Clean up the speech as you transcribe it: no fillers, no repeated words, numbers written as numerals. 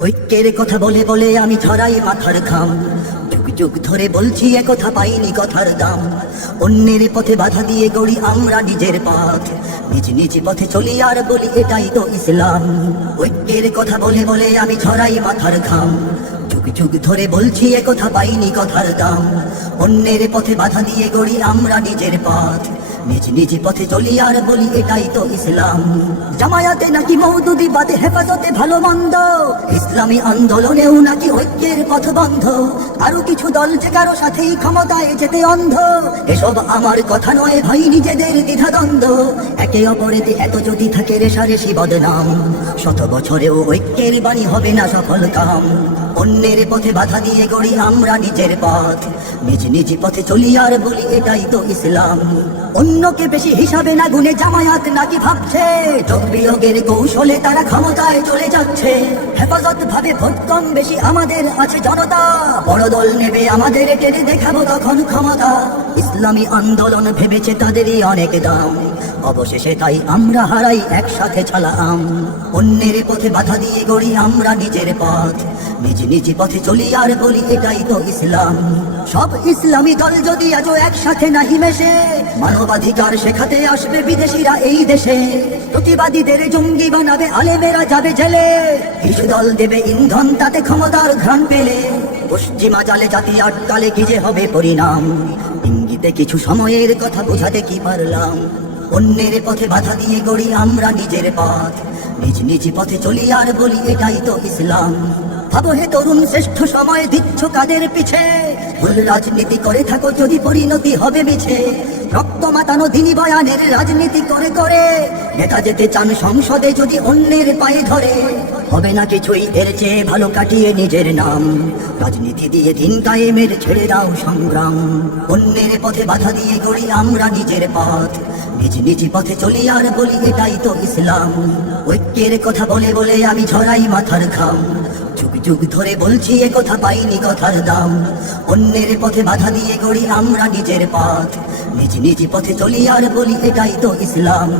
ঐক্যের কথা বলে বলে আমি ছড়াই মাথার ঘাম। যুগ যুগ ধরে বলছি একথা পাইনি কথার দাম। অন্যের পথে বাধা দিয়ে গড়ি আমরা নিজের পথ, নিজ নিজ পথে চলি আর বলি এটাই তো ইসলাম। ঐক্যের কথা বলে বলে আমি ছড়াই মাথার ঘাম। যুগ যুগ ধরে বলছি একথা পাইনি কথার দাম। অন্যের পথে বাধা দিয়ে গড়ি আমরা নিজের পথ, নিজ নিজ পথে চলি আর বলি এটাই তো ইসলাম। জামায়াতে নাকি মওদুদি বাদে হেফাজতে ভালো মন্দ, ইসলামী আন্দোলনেও নাকি ঐক্যের পথ বন্ধ। আরো কিছু দল যে কারো সাথেই ক্ষমতায় যেতে অন্ধ। এসব আমার কথা নয় ভাই, নিজেদের দ্বিধাদ্বন্দ্ব। একে অপরেতে এত যদি থাকে রেশারেশি বদনাম, শত বছরেও ঐক্যের বাণী হবে না সফল কাম। অন্যের পথে বাধা দিয়ে গড়ি আমরা নিজের পথ, নিজ নিজ পথে চলি আর বলি এটাই তো ইসলাম। অন্যকে বেশি হিসাবে না গুনে জামায়াত নাকি ভাবছে, যোগ বিয়োগের কৌশলে তারা ক্ষমতায় চলে যাচ্ছে। হেফাজত ভাবে ভোট কম বেশি আমাদের আছে জনতা, বড় দল নেবে আমাদের টেনে দেখাবো তখন ক্ষমতা। ইসলামী আন্দোলন ভেবেছে তাদেরই অনেক দাম, অবশেষে তাই আমরা হারাই একসাথে ছালাম। অন্যের পথে বাধা দিয়ে গড়ি আমরা নিজের পথ, নিজ নিজ পথে চলি আর বলি এটাই তো ইসলাম। সব ইসলামী দল যদি আজও একসাথে নাহি মেশে, মানবাধিকার শেখাতে আসবে বিদেশিরা এই দেশে। প্রতিবাদীদের জঙ্গি বানাবে আলেমেরা যাবে জেলে, কিছু দল দেবে ইন্ধন তাতে ক্ষমতার ঘ্রাণ পেলে। পশ্চিমা জালে জাতি আটকালে কি যে হবে পরিণাম, ইঙ্গিতে কিছু সময়ের কথা বোঝাতে কি পারলাম। অন্যের পথে বাধা দিয়ে গড়ি আমরা নিজের পথ, নিজ নিজ পথে চলি আর বলি এটাই তো ইসলাম। ভাবো হে তরুণ, শ্রেষ্ঠ সময় দিচ্ছ কাদের পিছে, ভুল রাজনীতি করে থাকো যদি পরিণতি হবে মিছে। রক্ত মাতানো দিনী বয়ানের রাজনীতি করে করে নেতা যেতে চান সংসদে যদি অন্যের পায়ে ধরে। হবে না কিছুই এর চেয়ে ভালো কাটিয়ে নিজের নাম, রাজনীতি দিয়ে দিন কায়েমের ছেড়ে দাও সংগ্রাম। অন্যের পথে বাধা দিয়ে গড়ি আমরা নিজের পথ, নিজ নিজ পথে চলি আর বলি এটাই তো ইসলাম। ঐক্যের কথা বলে বলে আমি ছড়াই মাথার ঘাম। যুগ যুগ ধরে বলছি একথা পাইনি কথার দাম। অন্যের পথে বাধা দিয়ে গড়ি আমরা নিজের পথ, নিজ নিজ পথে চলি আর বলি এটাই তো ইসলাম।